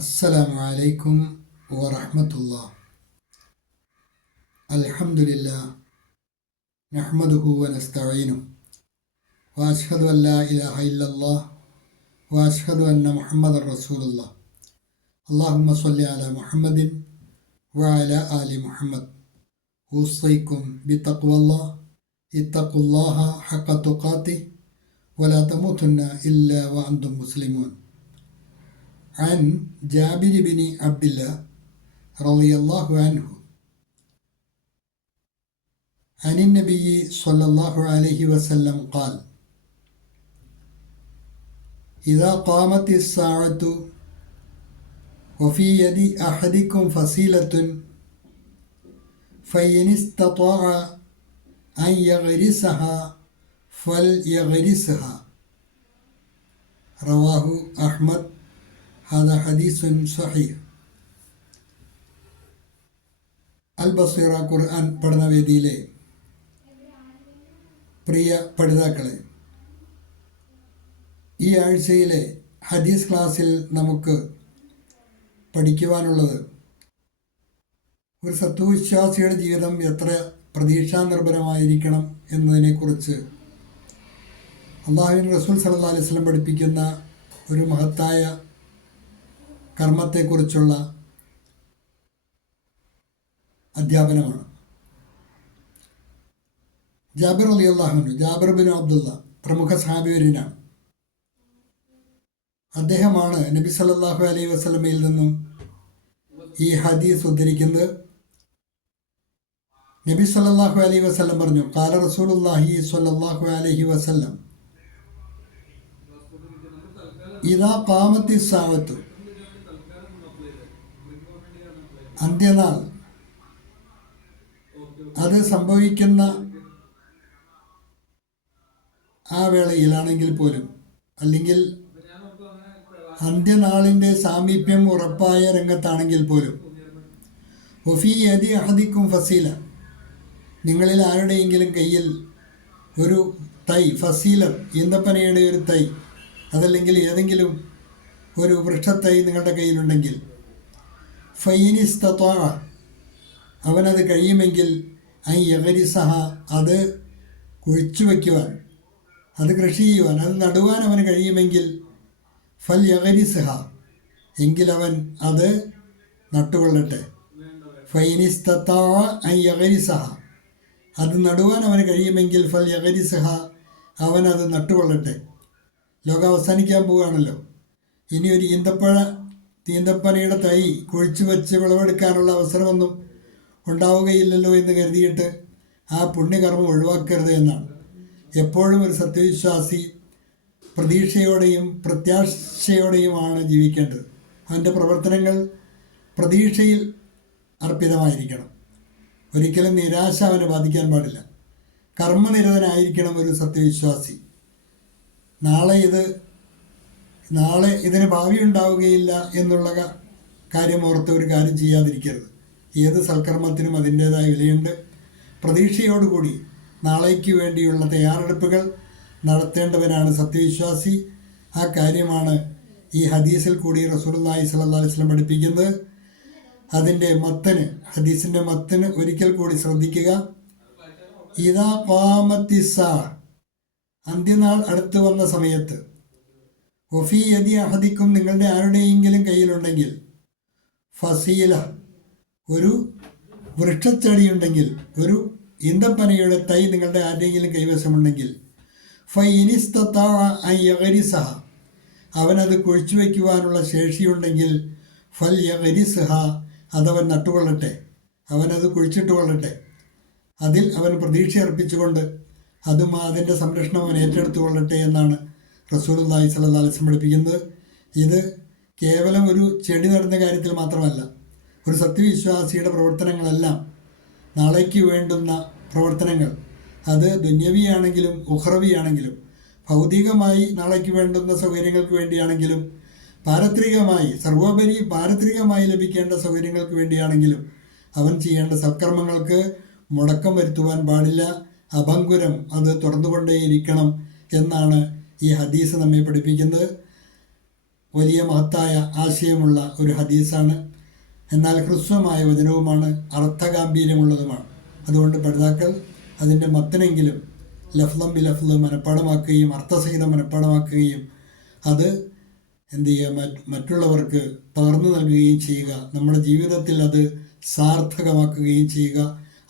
السلام عليكم ورحمة الله. الحمد لله نحمده ونستعينه وأشهد أن لا إله إلا الله وأشهد أن محمد رسول الله. اللهم صل على محمد وعلى آل محمد. أوصيكم بتقوى الله. اتقوا الله حق تقاته ولا تموتن إلا وأنتم مسلمون. عن جابر بن عبد الله رضي الله عنه عن النبي صلى الله عليه وسلم قال: إذا قامت الساعة وفي يد أحدكم فصيلة فإن استطاع أن يغرسها فليغرسها. رواه أحمد. هذا حديث صحيح. അൽ ബസീറ ഖുർആൻ പഠനവേദിയിലെ പ്രിയ പഠിതാക്കളെ, ഈ ആഴ്ചയിലെ ഹദീസ് ക്ലാസ്സിൽ നമുക്ക് പഠിക്കുവാനുള്ളത് ഒരു സത്വവിശ്വാസിയുടെ ജീവിതം എത്ര പ്രതീക്ഷാനിർഭരമായിരിക്കണം എന്നതിനെക്കുറിച്ച് അല്ലാഹുവിൻ്റെ റസൂൽ സല്ലല്ലാഹു അലൈഹി വസല്ലം പഠിപ്പിക്കുന്ന ഒരു മഹത്തായ കർമ്മത്തെക്കുറിച്ചുള്ള അധ്യാപനമാണ്. ജാബിർ റളിയല്ലാഹു അൻഹു, ജാബിർ ബിൻ അബ്ദുള്ള പ്രമുഖ സഹാബിവര്യനാണ്. അദ്ദേഹമാണ് നബി സല്ലല്ലാഹു അലൈഹി വസല്ലമയിൽ നിന്നും ഈ ഹദീസ് ഉദ്ധരിക്കുന്നത്. നബി സല്ലല്ലാഹു അലൈഹി വസല്ലം പറഞ്ഞു: ഖാല റസൂലുള്ളാഹി സ്വല്ലല്ലാഹു അലൈഹി വസല്ലം ഇദാ ഖാമത്തിസ് സാഅത്തു, അന്ത്യനാൾ അത് സംഭവിക്കുന്ന ആ വേളയിലാണെങ്കിൽ പോലും, അല്ലെങ്കിൽ അന്ത്യനാളിൻ്റെ സാമീപ്യം ഉറപ്പായ രംഗത്താണെങ്കിൽ പോലും, വഫീ യദി അഹദിക്കും ഫസീല, നിങ്ങളിൽ ആരുടെയെങ്കിലും കയ്യിൽ ഒരു തൈ, ഫസീലർ ഈന്തപ്പനയുടെ ഒരു തൈ, അതല്ലെങ്കിൽ ഏതെങ്കിലും ഒരു വൃക്ഷത്തൈ നിങ്ങളുടെ കയ്യിലുണ്ടെങ്കിൽ, ഫൈനിസ്തത്വാ, അവനത് കഴിയുമെങ്കിൽ ഐ യഗരിസഹ, അത് കുഴിച്ചു വയ്ക്കുവാൻ, അത് കൃഷി ചെയ്യുവാൻ, അത് നടുവാൻ അവന് കഴിയുമെങ്കിൽ ഫൽ യഗരിസഹ, എങ്കിൽ അവൻ അത് നട്ടുകൊള്ളട്ടെ. ഫൈനിസ്തത്താ ഐ യഗരിസഹ, അത് നടുവാൻ അവന് കഴിയുമെങ്കിൽ ഫൽ യഗരിസഹ, അവൻ അത് നട്ടുകൊള്ളട്ടെ. ലോകം അവസാനിക്കാൻ പോവുകയാണല്ലോ. ഇനി ഒരു ഈന്തപ്പനയുടെ തൈ കുഴിച്ചു വെച്ച് വിളവെടുക്കാനുള്ള അവസരമൊന്നും ഉണ്ടാവുകയില്ലല്ലോ എന്ന് കരുതിയിട്ട് ആ പുണ്യകർമ്മം ഒഴിവാക്കരുത് എന്നാണ്. എപ്പോഴും ഒരു സത്യവിശ്വാസി പ്രതീക്ഷയോടെയും പ്രത്യാശയോടെയുമാണ് ജീവിക്കേണ്ടത്. അവൻ്റെ പ്രവർത്തനങ്ങൾ പ്രതീക്ഷയിൽ അർപ്പിതമായിരിക്കണം. ഒരിക്കലും നിരാശ അവനെ ബാധിക്കാൻ പാടില്ല. കർമ്മനിരതനായിരിക്കണം ഒരു സത്യവിശ്വാസി. നാളെ ഇതിന് ഭാവി ഉണ്ടാവുകയില്ല എന്നുള്ള കാര്യം ഓർത്ത് ഒരു കാര്യം ചെയ്യാതിരിക്കരുത്. ഏത് സൽക്കർമ്മത്തിനും അതിൻ്റേതായ വിലയുണ്ട്. പ്രതീക്ഷയോടുകൂടി നാളേക്ക് വേണ്ടിയുള്ള തയ്യാറെടുപ്പുകൾ നടത്തേണ്ടവനാണ് സത്യവിശ്വാസി. ആ കാര്യമാണ് ഈ ഹദീസിൽ കൂടി റസൂലുള്ളാഹി സ്വല്ലല്ലാഹു അലൈഹി വസല്ലം പഠിപ്പിക്കുന്നത്. അതിൻ്റെ മത്തന്, ഹദീസിൻ്റെ മത്തന് ഒരിക്കൽ കൂടി ശ്രദ്ധിക്കുക. ഇദാ ഖാമത്തിസ് സാഅ, അന്ത്യനാൾ അടുത്ത് വന്ന സമയത്ത്, വഫീ യദി അഹദിക്കും, നിങ്ങളുടെ ആരുടെയെങ്കിലും കയ്യിലുണ്ടെങ്കിൽ, ഫസീല, ഒരു വൃക്ഷച്ചെടിയുണ്ടെങ്കിൽ, ഒരു ഈന്തപ്പനയുടെ തൈ നിങ്ങളുടെ ആരുടെയെങ്കിലും കൈവശമുണ്ടെങ്കിൽ, ഫൈനിസ്തത്താഅ അൻ യഗരിസഹ, അവനത് കുഴിച്ചു വയ്ക്കുവാനുള്ള ശേഷിയുണ്ടെങ്കിൽ, ഫൽ യഗരിസഹ, അതവൻ നട്ടുകൊള്ളട്ടെ, അവനത് കുഴിച്ചിട്ട് കൊള്ളട്ടെ. അതിൽ അവൻ പ്രതീക്ഷ അർപ്പിച്ചുകൊണ്ട് അതും അതിൻ്റെ സംരക്ഷണം അവൻ ഏറ്റെടുത്തു കൊള്ളട്ടെ എന്നാണ് റസൂലുള്ളാഹി സ്വല്ലല്ലാഹു അലൈഹി വസല്ലം പഠിപ്പിക്കുന്നത്. ഇത് കേവലം ഒരു ചെടി നടുന്ന കാര്യത്തിൽ മാത്രമല്ല, ഒരു സത്യവിശ്വാസിയുടെ പ്രവർത്തനങ്ങളെല്ലാം നാളേക്ക് വേണ്ടുന്ന പ്രവർത്തനങ്ങൾ, അത് ദുന്യവിയാണെങ്കിലും ഉഖ്റവിയാണെങ്കിലും, ഭൗതികമായി നാളേക്ക് വേണ്ടുന്ന സൗകര്യങ്ങൾക്ക് വേണ്ടിയാണെങ്കിലും, പാരത്രികമായി സർവോപരി പാരത്രികമായി ലഭിക്കേണ്ട സൗകര്യങ്ങൾക്ക് വേണ്ടിയാണെങ്കിലും, അവൻ ചെയ്യേണ്ട സൽക്കർമ്മങ്ങൾക്ക് മുടക്കം വരുത്തുവാൻ പാടില്ല. അഭംഗുരം അത് തുടർന്നുകൊണ്ടേയിരിക്കണം എന്നാണ് ഈ ഹദീസ് നമ്മെ പഠിപ്പിക്കുന്നത്. വലിയ മഹത്തായ ആശയമുള്ള ഒരു ഹദീസാണ്. എന്നാൽ ഹ്രസ്വമായ വചനവുമാണ്, അർത്ഥഗാംഭീര്യമുള്ളതുമാണ്. അതുകൊണ്ട് പഠിതാക്കൾ അതിൻ്റെ മത്തനെങ്കിലും ലഫ്ലം ബി ലഫ്ല് മനഃപ്പാടമാക്കുകയും അർത്ഥസഹിതം മനഃപ്പാടമാക്കുകയും അത് എന്ത് ചെയ്യുക, മറ്റുള്ളവർക്ക് പകർന്നു നൽകുകയും ചെയ്യുക. നമ്മുടെ ജീവിതത്തിൽ അത് സാർത്ഥകമാക്കുകയും ചെയ്യുക.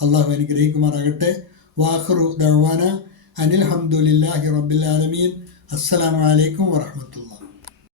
അള്ളാഹു അനുഗ്രഹിക്കുമാറാകട്ടെ. വാഖിറു ദഅ്വാന അനിൽ ഹംദുലില്ലാഹി റബ്ബിൽ ആലമീൻ. അസ്സലാമു അലൈക്കും വറഹ്മത്തുള്ളാഹി.